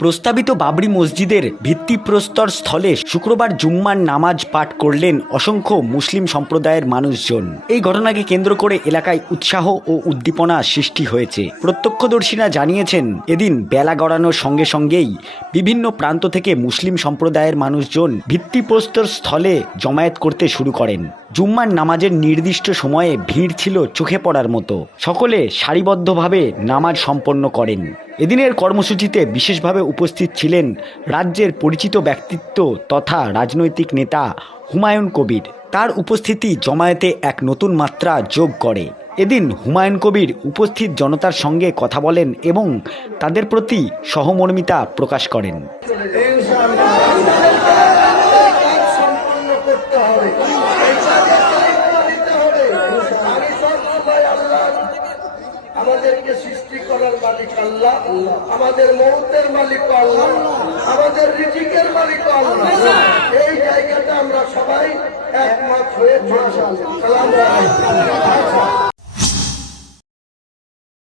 প্রস্তাবিত বাবরি মসজিদের ভিত্তিপ্রস্তর স্থলে শুক্রবার জুম্মার নামাজ পাঠ করলেন অসংখ্য মুসলিম সম্প্রদায়ের মানুষজন। এই ঘটনাকে কেন্দ্র করে এলাকায় উৎসাহ ও উদ্দীপনা সৃষ্টি হয়েছে। প্রত্যক্ষদর্শীরা জানিয়েছেন, এদিন বেলা গড়ানোর সঙ্গে সঙ্গেই বিভিন্ন প্রান্ত থেকে মুসলিম সম্প্রদায়ের মানুষজন ভিত্তিপ্রস্তর স্থলে জমায়েত করতে শুরু করেন। জুম্মার নামাজের নির্দিষ্ট সময়ে ভিড় ছিল চোখে পড়ার মতো। সকলে সারিবদ্ধভাবে নামাজ সম্পন্ন করেন। এদিনের কর্মসূচিতে বিশেষভাবে উপস্থিত ছিলেন রাজ্যের পরিচিত ব্যক্তিত্ব তথা রাজনৈতিক নেতা হুমায়ুন কবির। তার উপস্থিতি জমায়েতে এক নতুন মাত্রা যোগ করে। এদিন হুমায়ুন কবির উপস্থিত জনতার সঙ্গে কথা বলেন এবং তাদের প্রতি সহমর্মিতা প্রকাশ করেন। আমাদেরকে সৃষ্টি করার মালিক আল্লাহ, আমাদের মৌতের মালিক আল্লাহ, আমাদের রিজিকের মালিক আল্লাহ। এই জায়গাটা আমরা সবাই একমত হয়ে চলছি।